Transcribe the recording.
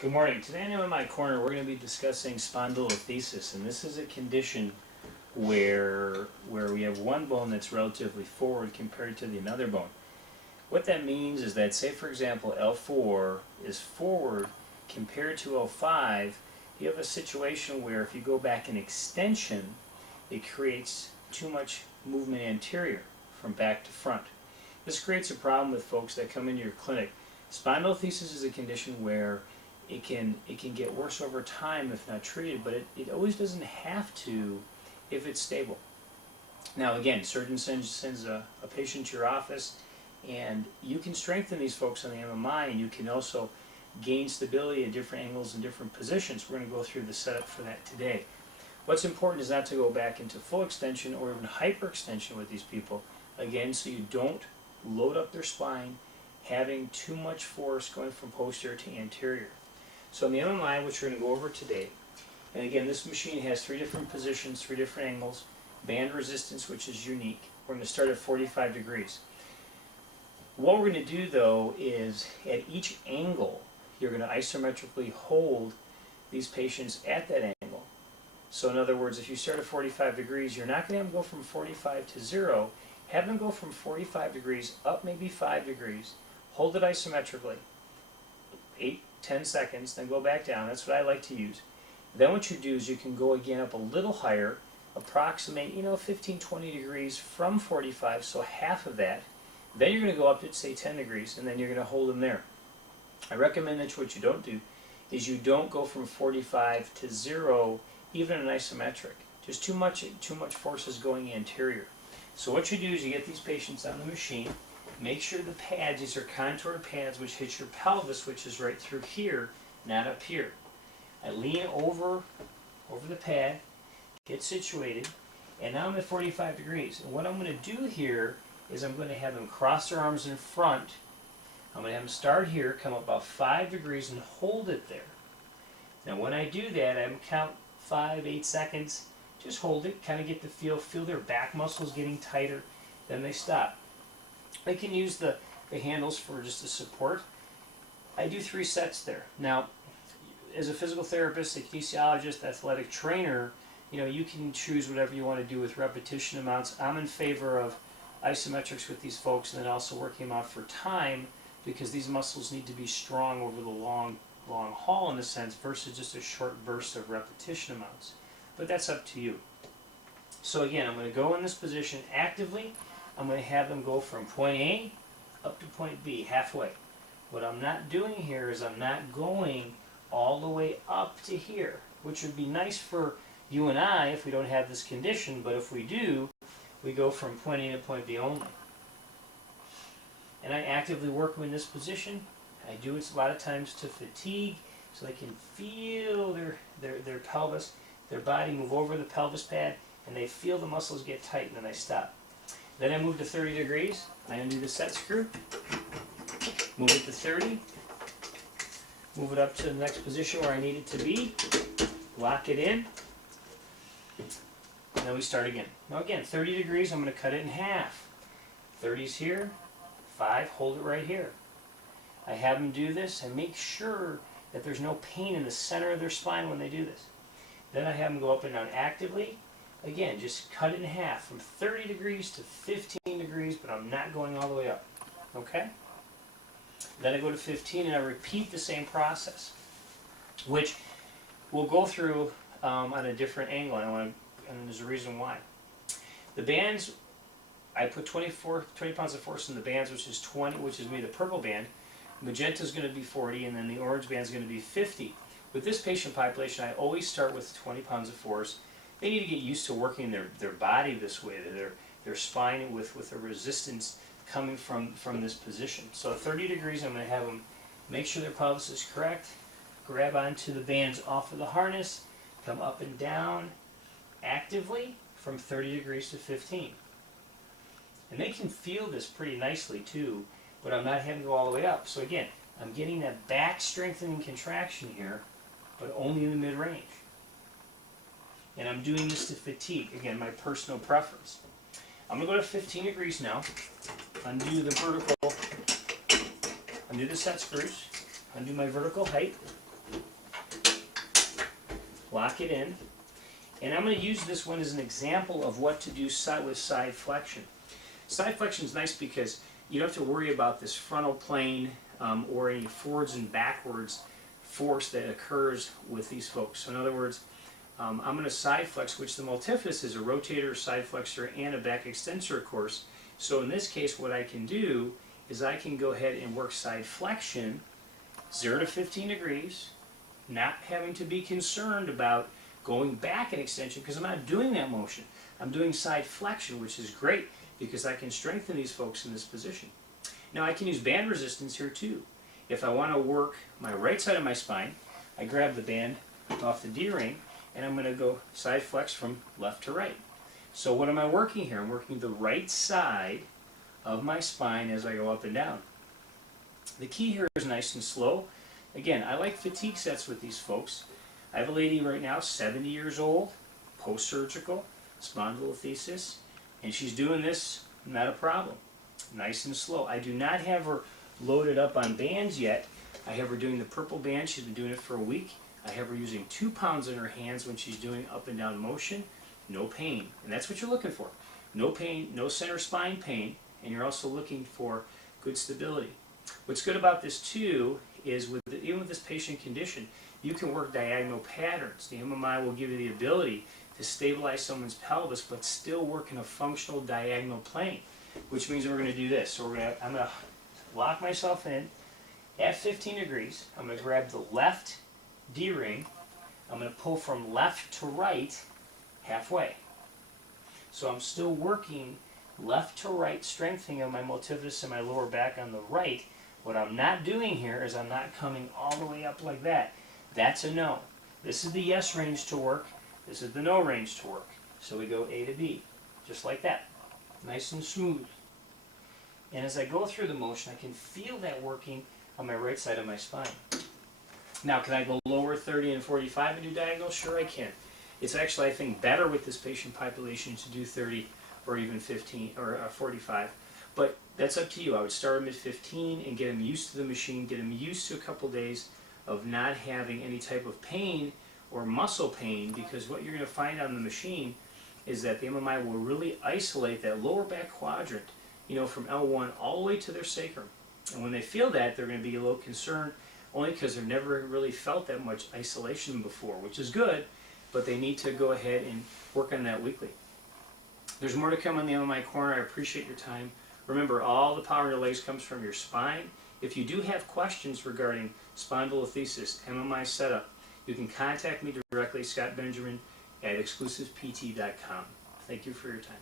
Good morning. Today on MMI Corner we're going to be discussing spondylolosthesis, and this is a condition where we have one bone that's relatively forward compared to the another bone. What that means is that, say for example L4 is forward compared to L5, you have a situation where if you go back an extension, it creates too much movement anterior from back to front. This creates a problem with folks that come into your clinic. Spondylolosthesis is a condition where it can get worse over time if not treated, but it always doesn't have to if it's stable. Now again, surgeon sends a patient to your office, and you can strengthen these folks on the MMI, and you can also gain stability at different angles and different positions. We're going to go through the setup for that today. What's important is not to go back into full extension or even hyperextension with these people, again, so you don't load up their spine, having too much force going from posterior to anterior. So in the MMI, which we're going to go over today, and again, this machine has 3 different positions, 3 different angles, band resistance, which is unique. We're going to start at 45 degrees. What we're going to do, though, is at each angle, you're going to isometrically hold these patients at that angle. So in other words, if you start at 45 degrees, you're not going to have them go from 45 to 0. Have them go from 45 degrees up maybe 5 degrees. Hold it isometrically. 8-10 seconds, then go back down. That's what I like to use. Then what you do is you can go again up a little higher, approximate 15-20 degrees from 45, so half of that. Then you're going to go up to say 10 degrees, and then you're going to hold them there. I recommend that what you don't do is you don't go from 45 to 0, even in isometric. Just too much force is going anterior. So what you do is you get these patients on the machine. Make sure the pads, these are contoured pads which hit your pelvis, which is right through here, not up here. I lean over the pad, get situated, and now I'm at 45 degrees. And what I'm going to do here is I'm going to have them cross their arms in front. I'm going to have them start here, come up about 5 degrees, and hold it there. Now when I do that, I count 5-8 seconds. Just hold it, kind of get the feel their back muscles getting tighter, then they stop. I can use the handles for just a support. I do 3 sets there. Now, as a physical therapist, a kinesiologist, athletic trainer, you can choose whatever you want to do with repetition amounts. I'm in favor of isometrics with these folks, and then also working them out for time, because these muscles need to be strong over the long haul in a sense, versus just a short burst of repetition amounts. But that's up to you. So again, I'm going to go in this position actively. I'm going to have them go from point A up to point B, halfway. What I'm not doing here is I'm not going all the way up to here, which would be nice for you and I if we don't have this condition, but if we do, we go from point A to point B only. And I actively work them in this position. I do it a lot of times to fatigue, so they can feel their pelvis, their body move over the pelvis pad, and they feel the muscles get tight, and then I stop. Then I move to 30 degrees. I undo the set screw, move it to 30, move it up to the next position where I need it to be, lock it in, and then we start again. Now again, 30 degrees, I'm going to cut it in half. 30's here, 5, hold it right here. I have them do this and make sure that there's no pain in the center of their spine when they do this. Then I have them go up and down actively. Again, just cut it in half from 30 degrees to 15 degrees, but I'm not going all the way up. Okay? Then I go to 15 and I repeat the same process, which we'll go through on a different angle, and there's a reason why. The bands, I put 20 pounds of force in the bands, which is 20, which is the purple band. Magenta is going to be 40, and then the orange band is going to be 50. With this patient population, I always start with 20 pounds of force. They need to get used to working their body this way, their spine with a resistance coming from this position. So at 30 degrees, I'm going to have them make sure their pelvis is correct, grab onto the bands off of the harness, come up and down actively from 30 degrees to 15. And they can feel this pretty nicely too, but I'm not having to go all the way up. So again, I'm getting that back strengthening contraction here, but only in the mid-range. And I'm doing this to fatigue. Again, my personal preference. I'm going to go to 15 degrees now. Undo the vertical, undo the set screws, undo my vertical height. lock it in. And I'm going to use this one as an example of what to do with side flexion. Side flexion is nice because you don't have to worry about this frontal plane or any forwards and backwards force that occurs with these folks. So in other words, I'm going to side flex, which the multifidus is a rotator, side flexor, and a back extensor, of course. So in this case, what I can do is I can go ahead and work side flexion 0 to 15 degrees, not having to be concerned about going back an extension because I'm not doing that motion. I'm doing side flexion, which is great because I can strengthen these folks in this position. Now I can use band resistance here too. If I want to work my right side of my spine, I grab the band off the D-ring and I'm going to go side flex from left to right. So what am I working here? I'm working the right side of my spine as I go up and down. The key here is nice and slow. Again, I like fatigue sets with these folks. I have a lady right now, 70 years old, post-surgical, spondylolisthesis, and she's doing this, not a problem. Nice and slow. I do not have her loaded up on bands yet. I have her doing the purple band. She's been doing it for a week. I have her using 2 pounds in her hands when she's doing up and down motion. No pain. And that's what you're looking for. No pain, no center spine pain, and you're also looking for good stability. What's good about this too is even with this patient condition, you can work diagonal patterns. The MMI will give you the ability to stabilize someone's pelvis but still work in a functional diagonal plane, which means we're going to do this. So I'm going to lock myself in at 15 degrees. I'm going to grab the left D-ring. I'm going to pull from left to right halfway. So I'm still working left to right, strengthening of my multifidus and my lower back on the right. What I'm not doing here is I'm not coming all the way up like that. That's a no. This is the yes range to work. This is the no range to work. So we go A to B, just like that. Nice and smooth. And as I go through the motion, I can feel that working on my right side of my spine. Now, can I go lower 30 and 45 and do diagonal? Sure I can. It's actually, I think, better with this patient population to do 30 or even 15 or 45. But that's up to you. I would start them at 15 and get them used to the machine, get them used to a couple days of not having any type of pain or muscle pain, because what you're going to find on the machine is that the MMI will really isolate that lower back quadrant, from L1 all the way to their sacrum. And when they feel that, they're going to be a little concerned, only because they've never really felt that much isolation before, which is good, but they need to go ahead and work on that weekly. There's more to come on the MMI Corner. I appreciate your time. Remember, all the power in your legs comes from your spine. If you do have questions regarding spondylolisthesis, MMI setup, you can contact me directly, Scott Benjamin, at exclusivept.com. Thank you for your time.